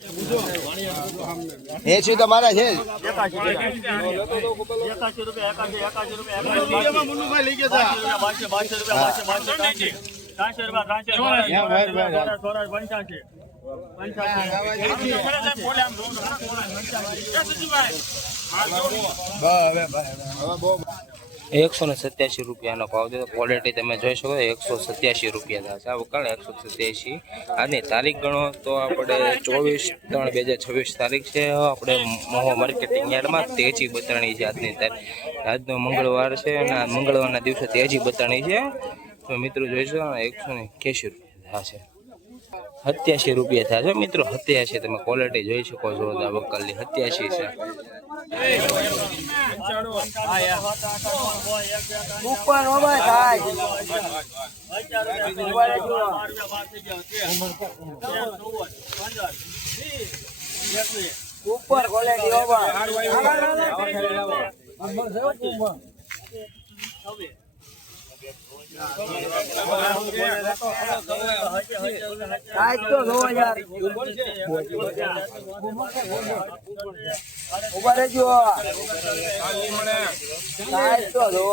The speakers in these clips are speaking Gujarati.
80 તો મારા છે ₹187 ભાવ છે। ક્વોલિટી તમે જોઈ શકો ₹187 થશે। આ વકલ 187। આજની તારીખ ગણો તો આપણે 24/3/2026 તારીખ છે। આપણે મોહો માર્કેટિંગ યાર્ડમાં તેજી બતાણી છે આજની તારીખ। આજનો મંગળવાર છે અને આ મંગળવારના દિવસે તેજી બતાણી છે। તો મિત્રો જોઈ શકો ₹181 થશે। ₹87 થશે મિત્રો। 87 તમે ક્વોલિટી જોઈ શકો છો। આ વકલની 87 છે। ઉપર ઓબા થાય ઉપર ક્વોલિટી ઓબા આજ તો જો યાર ઉભા રહેજો આજ તો જો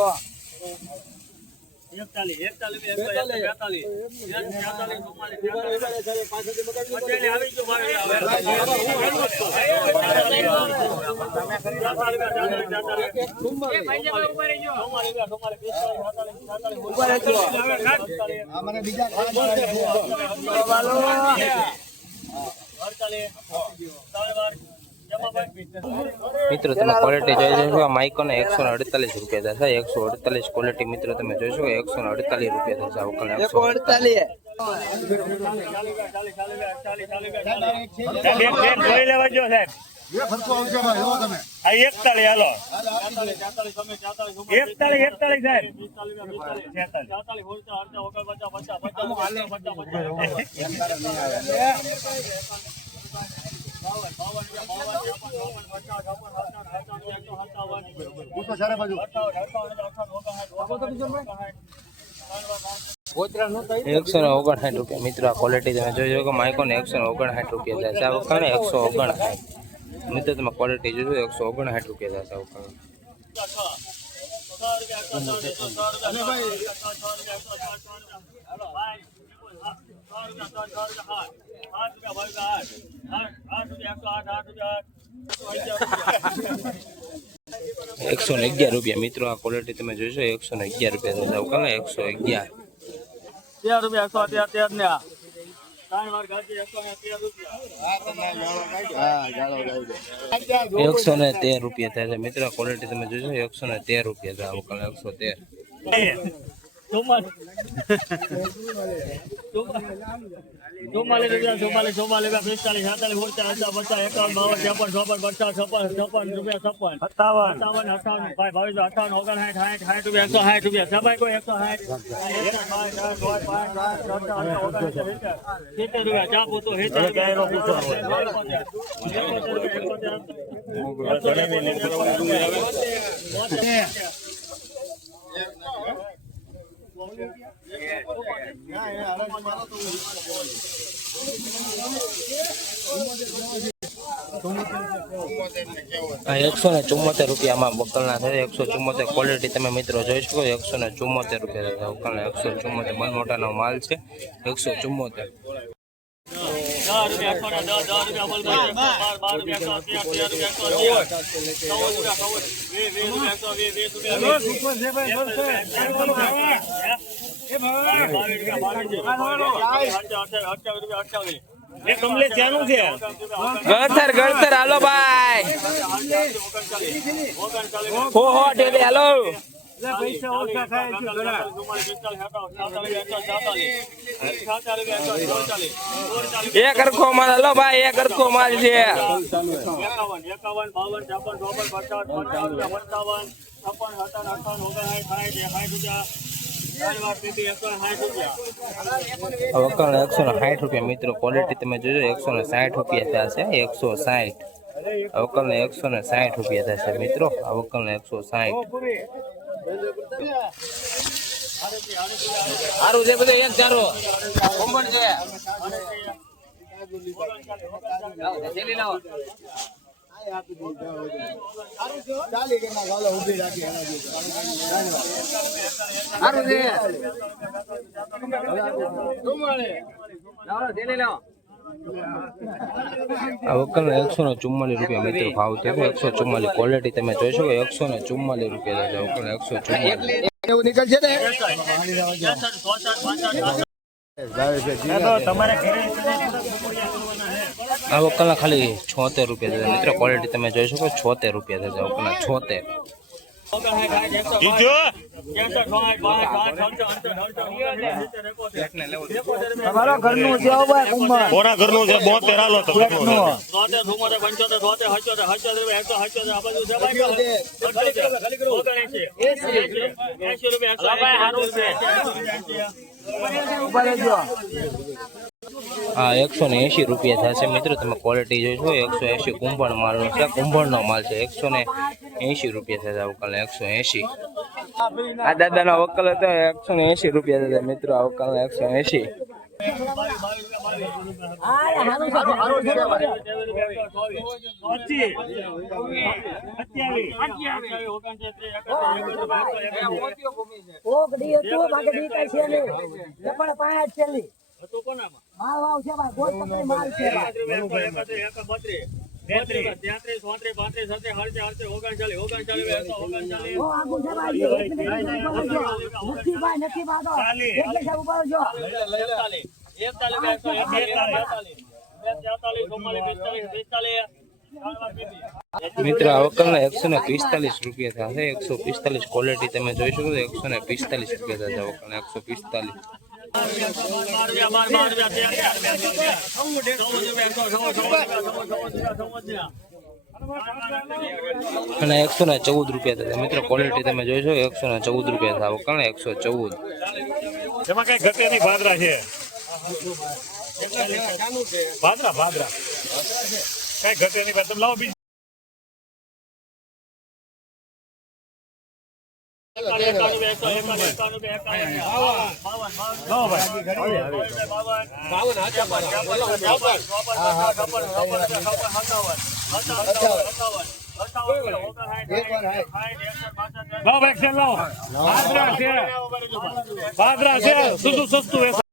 મિત્રો તમે ક્વોલિટી જોઈ શકો। માઇકો ને ₹148 થશે। 148 ક્વોલિટી મિત્રો તમે જોઈ શકો। ₹148 થશે। આ વકલ 159 મિત્રો। આ ક્વોલિટી તમે જોઈ શકો। માઇકો ને ₹159 થશે। આ વકલ 159 મિત્રો તમે ક્વોલિટી જોજો। ₹159 થશે। આ વકલ ₹111 મિત્રો। આ ક્વોલિટી તમે જોઈશો। ₹111 થશે। વકલ 111 ₹113 થશે મિત્રો। ક્વોલિટી તમે જોઈશો। ₹113 થશે। આ વકલ 113 ₹174 વકલના થશે। 174 ક્વોલિટી તમે મિત્રો જોઈ શકો। ₹174 થશે। વકલના 174 બહુ મોટાનો માલ છે। 174 ગળતર હાલો ભાઈ હાલો એક હરખો માલ હાલો ભાઈ એક હરખો માલ છે 160 મિત્રો। ક્વોલિટી તમે જોજો। ₹160 થશે। 160 અવકલ ને ₹160 થશે મિત્રો। અવકલ ને 160 સારું છે બધું એક ચારો કોમણ છે આ વકલના 144 રૂપિયા મિત્રો ભાવ થયો 144 ક્વોલિટી તમે જોઈ શકો 144 રૂપિયા થશે વકલના 144 એવું નીકળશે ને આ વકલના ખાલી 76 રૂપિયા થશે મિત્રો ક્વોલિટી તમે જોઈ શકો 76 રૂપિયા થશે વકલના 76 તમારા ઘરનું છે હો ભાઈ કુંભાર કોના ઘરનું છે 72 હાલો તો ઉભા રહેજો આ 180 રૂપિયા થશે મિત્રો તમે ક્વોલિટી જોઈશો 180 કુંભળ માલનો છે કુંભળનો માલ છે 180 રૂપિયા થશે આ વકલના 180 આ દાદાના વકલ હતો 180 રૂપિયા થશે મિત્રો આ વકલના 180 ઓગડી હતું બાકી દી કઈ છે નહીં પણ પાંચ છેલ્લી માલ વાવ છે ભાઈ બોલ પકડી માલ છે ઓ આગુ છે ભાઈ નથી ભાઈ નથી બાદો એટલે છે ઉભા જો મિત્રો આ વકલના 145 રૂપિયા થશે 145 ક્વોલિટી તમે જોઈ શકો 145 રૂપિયા થશે વકલના 145 અને 114 રૂપિયા થશે મિત્રો ક્વોલિટી તમે જોઈ શકો 114 રૂપિયા થશે વકલના 114 એમાં કઈ ઘટે નહીં ભાદરા છે ભાદરા કઈ ઘટે નહીં તમે લાવો બીજું ભાદરા છે શું સસ્તું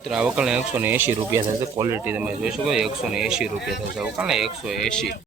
આ વકલના 180 રૂપિયા થશે ક્વોલિટી તમે જોઈ શકો 180 રૂપિયા થશે વકલના 180